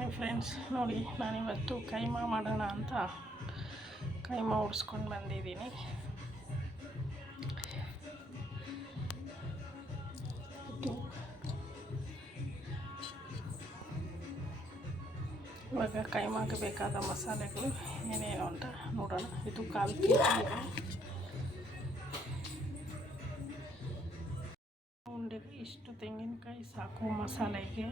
Hi friends, ನೋಡಿ ನಾನಿವತ್ತು ಕೈಮಾ ಮಾಡೋಣ ಅಂತ ಕೈಮಾ ಉಡ್ಸ್ಕೊಂಡು ಬಂದಿದ್ದೀನಿ. ಇವಾಗ ಕೈಮಾಗೆ ಬೇಕಾದ ಮಸಾಲೆಗಳು ಏನೇನು ಅಂತ ನೋಡೋಣ. ಇದು 1/4 kg ಇದೆ. ಉಂಡೆಗೆ ಇಷ್ಟು ತೆಂಗಿನಕಾಯಿ ಸಾಕು. ಮಸಾಲೆಗೆ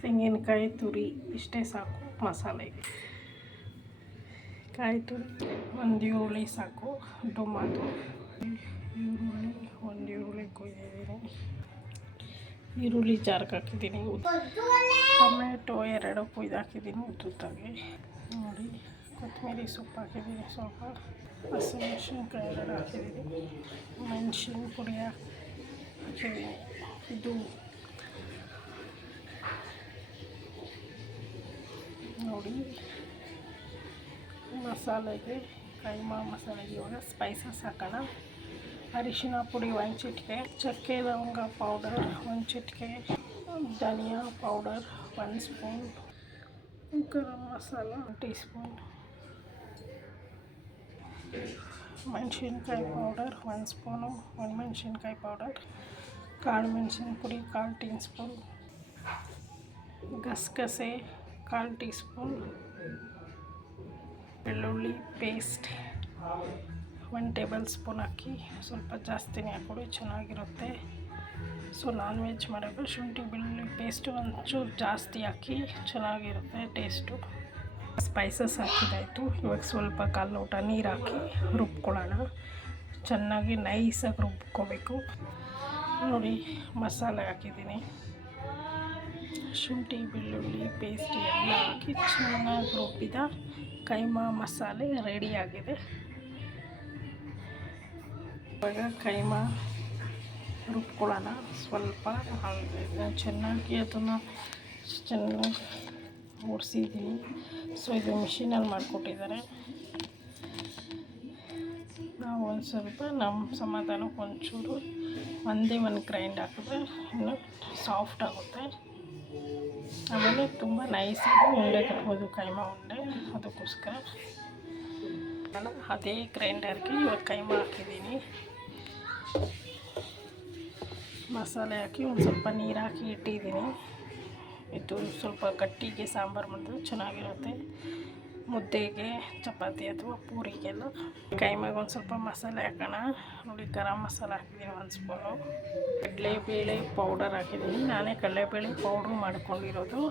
ತೆಂಗಿನಕಾಯಿ ತುರಿ ಇಷ್ಟೇ ಸಾಕು. ಮಸಾಲೆಗೆ ಕಾಯಿ ತುರಿ ಒಂದು ಈರುಳ್ಳಿ ಸಾಕು. ಟೊಮಾಟೊ ಒಂದು ಈರುಳ್ಳಿ ಕೊಯ್ದಿದ್ದೀನಿ. ಈರುಳ್ಳಿ ಜಾರ್ಗೆ ಹಾಕಿದ್ದೀನಿ. ಟೊಮೆಟೊ 2 ಕೊಯ್ದು ಹಾಕಿದ್ದೀನಿ ಉದ್ದುತ್ತಾಗಿ. ನೋಡಿ, ಕೊತ್ತಂಬರಿ ಸೊಪ್ಪು ಹಾಕಿದ್ದೀನಿ. ಸ್ವಲ್ಪ ಹಸಿಮೆಣ್ಸಿನ್ಕಾಯಿ 2 ಹಾಕಿದ್ದೀನಿ. ಮೆಣಸಿನ ಪುಡಿ ಹಾಕಿದ್ದೀನಿ. ಇದು ನೋಡಿ, ಮಸಾಲೆಗೆ ಕೈಮಾ ಮಸಾಲೆಗೆ ಇವಾಗ ಸ್ಪೈಸಸ್ ಹಾಕೋಣ. ಅರಿಶಿನ ಪುಡಿ 1 ಚಿಟಿಕೆ, ಚಕ್ಕೆ ಲವಂಗ ಪೌಡರ್ 1 ಚಿಟಿಕೆ, ಧನಿಯಾ powder 1 spoon, garam masala 1 tea spoon, ಮೆಣಸಿನ್ಕಾಯಿ ಪೌಡರ್ 1 ಸ್ಪೂನು, ಒಣಮೆಣಸಿನ್ಕಾಯಿ ಪೌಡರ್, ಕಾಳು ಮೆಣಸಿನ ಪುಡಿ 1/4 ಟೀ ಸ್ಪೂನ್, ಗಸಗಸೆ 1/4 ಟೀ ಸ್ಪೂನ್, ಬೆಳ್ಳುಳ್ಳಿ ಪೇಸ್ಟ್ 1 ಟೇಬಲ್ ಸ್ಪೂನ್ ಹಾಕಿ. ಸ್ವಲ್ಪ ಜಾಸ್ತಿನೇ ಹಾಕ್ಕೊಡಿ, ಚೆನ್ನಾಗಿರುತ್ತೆ. ಸೊ ನಾನ್ ವೆಜ್ ಮಾಡೋದು ಶುಂಠಿ ಬೆಳ್ಳುಳ್ಳಿ ಪೇಸ್ಟು ಒಂಚೂರು ಜಾಸ್ತಿ ಹಾಕಿ, ಚೆನ್ನಾಗಿರುತ್ತೆ ಟೇಸ್ಟು. ಸ್ಪೈಸಸ್ ಹಾಕಿದಾಯಿತು. ಇವಾಗ ಸ್ವಲ್ಪ 1/4 ಲೋಟ ನೀರು ಹಾಕಿ ರುಬ್ಕೊಳ್ಳೋಣ. ಚೆನ್ನಾಗಿ ನೈಸಾಗಿ ರುಬ್ಕೋಬೇಕು. ನೋಡಿ, ಮಸಾಲೆ ಹಾಕಿದ್ದೀನಿ. ಶುಂಠಿ ಬೆಳ್ಳುಳ್ಳಿ ಪೇಸ್ಟ್ ಎಲ್ಲ ಹಾಕಿ ಚೆನ್ನಾಗಿ ರುಬ್ಬಿದ ಕೈಮಾ ಮಸಾಲೆ ರೆಡಿಯಾಗಿದೆ. ಇವಾಗ ಕೈಮಾ ರುಬ್ಕೊಳ್ಳೋಣ. ಸ್ವಲ್ಪ ಚೆನ್ನಾಗಿ ಅದನ್ನು ಚೆನ್ನಾಗಿ ಓಡಿಸಿದ್ದೀನಿ. ಸೊ ಇದು ಮಿಷಿನಲ್ಲಿ ಮಾಡಿಕೊಟ್ಟಿದ್ದಾರೆ. ನಾವು ಒಂದು ಸ್ವಲ್ಪ ನಮ್ಮ ಸಮಾಧಾನಕ್ಕೆ ಒಂಚೂರು ಒಂದೇ ಒಂದು ಗ್ರೈಂಡ್ ಹಾಕಿದ್ರೆ ಇನ್ನು ಸಾಫ್ಟ್ ಆಗುತ್ತೆ. ಆಮೇಲೆ ತುಂಬ ನೈಸಾಗಿ ಉಂಡೆ ಕಟ್ಬೋದು ಕೈಮಾ ಉಂಡೆ. ಅದಕ್ಕೋಸ್ಕರ ನಾನು ಅದೇ ಗ್ರೈಂಡರ್ಗೆ ಇವಾಗ ಕೈಮಾ ಹಾಕಿದ್ದೀನಿ. ಮಸಾಲೆ ಹಾಕಿ ಒಂದು ಸ್ವಲ್ಪ ನೀರು ಹಾಕಿ ಇಟ್ಟಿದ್ದೀನಿ. ಇದು ಸ್ವಲ್ಪ ಗಟ್ಟಿಗೆ ಸಾಂಬಾರು ಮಾಡಿದ್ರೆ ಚೆನ್ನಾಗಿರುತ್ತೆ. ಮುದ್ದೆಗೆ, ಚಪಾತಿ ಅಥವಾ ಪೂರಿಗೆಲ್ಲ. ಕೈಮಾಗೆ ಒಂದು ಸ್ವಲ್ಪ ಮಸಾಲೆ ಹಾಕೋಣ. ನೋಡಿ, ಗರಂ ಮಸಾಲ ಹಾಕಿದ್ದೀನಿ 1 ಸ್ಪೂನು. ಕಡಲೆಬೇಳೆ ಪೌಡರ್ ಹಾಕಿದ್ದೀನಿ. ನಾನೇ ಕಡಲೆಬೇಳೆ ಪೌಡ್ರು ಮಾಡ್ಕೊಂಡಿರೋದು.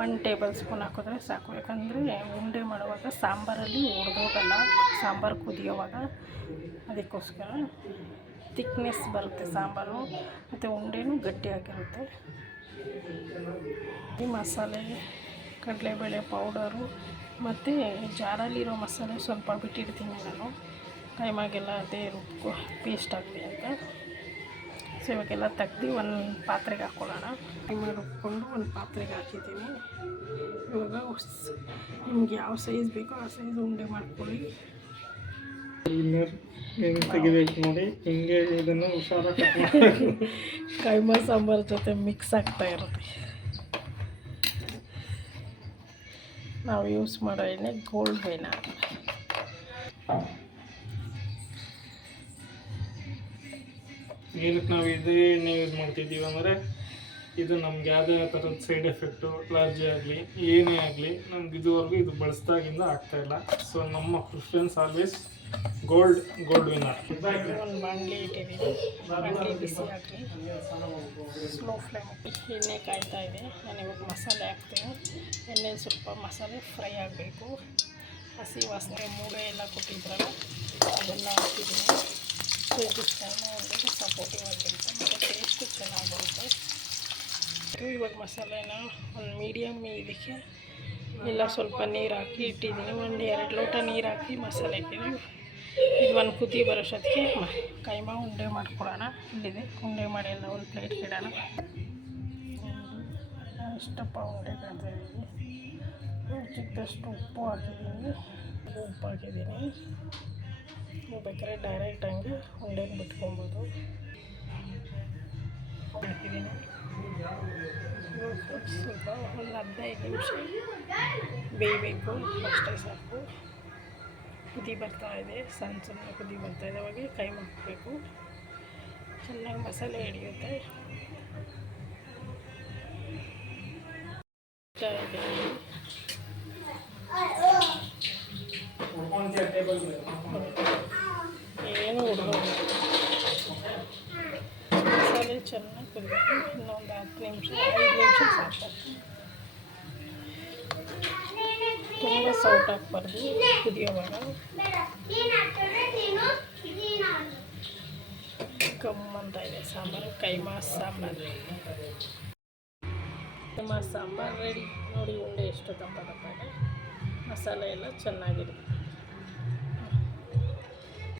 1 ಟೇಬಲ್ ಸ್ಪೂನ್ ಹಾಕಿದ್ರೆ ಸಾಕು. ಯಾಕಂದರೆ ಉಂಡೆ ಮಾಡುವಾಗ ಸಾಂಬಾರಲ್ಲಿ ಒಡೆದೋಗಲ್ಲ, ಸಾಂಬಾರು ಕುದಿಯೋವಾಗ. ಅದಕ್ಕೋಸ್ಕರ ತಿಕ್ನೆಸ್ ಬರುತ್ತೆ ಸಾಂಬಾರು, ಮತ್ತು ಉಂಡೆನೂ ಗಟ್ಟಿಯಾಗಿರುತ್ತೆ. ಈ ಮಸಾಲೆ, ಕಡಲೆಬೇಳೆ ಪೌಡರು ಮತ್ತು ಜಾರಲ್ಲಿರೋ ಮಸಾಲೆ ಸ್ವಲ್ಪ ಬಿಟ್ಟಿರ್ತೀನಿ ನಾನು. ಕೈಮಾಗೆಲ್ಲ ಅದೇ ಪೇಸ್ಟ್ ಆಗಲಿ ಅಂತ. ಸೊ ಇವಾಗೆಲ್ಲ ತೆಗ್ದು ಒಂದು ಪಾತ್ರೆಗೆ ಹಾಕ್ಕೊಳ್ಳೋಣ. ಕೈಮಾ ರುಬ್ಕೊಂಡು ಒಂದು ಪಾತ್ರೆಗೆ ಹಾಕಿದ್ದೀನಿ. ಇವಾಗ ನಿಮ್ಗೆ ಯಾವ ಸೈಜ್ ಬೇಕೋ ಆ ಸೈಜ್ ಉಂಡೆ ಮಾಡ್ಕೊಳ್ಳಿ. ತೆಗಿಬೇಕು ನೋಡಿ, ಹಿಂಗೆ ಇದನ್ನು ಹುಷಾರಾಗಿ ಕೈಮಾ ಸಾಂಬಾರು ಜೊತೆ ಮಿಕ್ಸ್ ಆಗ್ತಾ ಇರುತ್ತೆ. ನಾವು ಯೂಸ್ ಮಾಡೋ ಎಣ್ಣೆ ಗೋಲ್ಡ್ ವೈನ್. ಏನಕ್ಕೆ ನಾವು ಇದೇ ಎಣ್ಣೆ ಯೂಸ್ ಮಾಡ್ತಿದ್ದೀವಿ ಅಂದರೆ, ಇದು ನಮ್ಗೆ ಯಾವುದೇ ಥರದ ಸೈಡ್ ಎಫೆಕ್ಟು, ಅಲರ್ಜಿ ಆಗಲಿ ಏನೇ ಆಗಲಿ ನಮ್ಗೆ ಇದುವರೆಗೂ ಇದು ಬಳಸಿದಾಗಿಂದ ಆಗ್ತಾಯಿಲ್ಲ. ಸೊ ನಮ್ಮ ಪ್ರಿಫರೆನ್ಸ್ ಆಲ್ವೇಸ್ ಗೋಲ್ಡ್ ವಿನ್ನರ್. ಒಂದು ಬಾಣಲಿ ಇಟ್ಟಿದ್ದೀನಿ. ಬಾಣಲಿ ಬಿಸಿ ಹಾಕಿ ಸ್ಲೋ ಫ್ಲೇಮ್ ಎಣ್ಣೆ ಕಾಯ್ತಾ ಇದೆ. ನಾನು ಇವಾಗ ಮಸಾಲೆ ಹಾಕ್ತೀನಿ. ಎಣ್ಣೆ ಸ್ವಲ್ಪ ಮಸಾಲೆ ಫ್ರೈ ಆಗಬೇಕು. ಹಸಿ ವಾಸನೆ ಮೂಳೆ ಎಲ್ಲ ಕೊಟ್ಟಿದ್ರಲ್ಲ ಅದೆಲ್ಲ ಹಾಕಿದ್ದೀನಿ. ಸೊ ಇದು ಚೆನ್ನಾಗಿ ಸಪೋರ್ಟಿವ್ ಆಗಿರುತ್ತೆ ಮತ್ತು ಟೇಸ್ಟು ಚೆನ್ನಾಗಿ ಬರುತ್ತೆ. ಇವಾಗ ಮಸಾಲೆನ ಒಂದು ಮೀಡಿಯಮ್ ಇದಕ್ಕೆ ಎಲ್ಲ ಸ್ವಲ್ಪ ನೀರು ಹಾಕಿ ಇಟ್ಟಿದ್ದೀನಿ. 1-2 ಲೋಟ ನೀರು ಹಾಕಿ ಮಸಾಲೆ ಇಟ್ಟಿದ್ದೀನಿ. ಇದು ಒಂದು ಕುದಿ ಬರೋಷ್ಟೊತ್ತಿಗೆ ಕೈಮಾ ಉಂಡೆ ಮಾಡ್ಕೊಳ್ಳೋಣ. ಇಲ್ಲಿದೆ ಉಂಡೆ ಮಾಡಿ ಎಲ್ಲ ಒಂದು ಪ್ಲೇಟ್ಗೆ ಇಡೋಣ. ಇಷ್ಟಪ್ಪ ಉಂಡೆ ಕಾಣ್ತಾಯಿದ್ದೀನಿ. ಚಿಕ್ಕದಷ್ಟು ಉಪ್ಪು ಹಾಕಿದ್ದೀನಿ. ನೀವು ಬೇಕಾದ್ರೆ ಡೈರೆಕ್ಟ್ ಹಂಗೆ ಉಂಡೆಗೆ ಬಿಟ್ಕೊಬೋದು. ಹಾಕಿದ್ದೀನಿ. ಸ್ವಲ್ಪ ಒಂದು 15 ನಿಮಿಷ ಬೇಯಬೇಕು, ಅಷ್ಟೇ ಸಾಕು. ಕುದಿ ಬರ್ತಾ ಇದೆ, ಸಣ್ಣ ಸಣ್ಣ ಕುದಿ ಬರ್ತಾ ಇದೆ. ಅವಾಗ ಕೈ ಮುಚ್ಚಬೇಕು, ಚೆನ್ನಾಗಿ ಮಸಾಲೆ ಹಿಡಿಯುತ್ತೆ. ಏನು ಹುಡುಗ ಮಸಾಲೆ ಚೆನ್ನಾಗಿ ಕುದಿಬೇಕು. ಇನ್ನೊಂದು 10 ನಿಮಿಷ 5 ನಿಮಿಷ ಸಾಕು. ತುಂಬ ಸೌಟ್ ಹಾಕ್ಬಾರ್ದು ಕುದಿಯೋವಾಗ. ಗಮ್ಮಂತ ಇದೆ ಸಾಂಬಾರು. ಕೈಮಾ ಸಾಂಬಾರು ರೆಡಿ ನೋಡಿ. ಉಂಡೆ ಎಷ್ಟು ದಪ್ಪ ದಪ್ಪ ಇದೆ, ಮಸಾಲೆ ಎಲ್ಲ ಚೆನ್ನಾಗಿರುತ್ತೆ.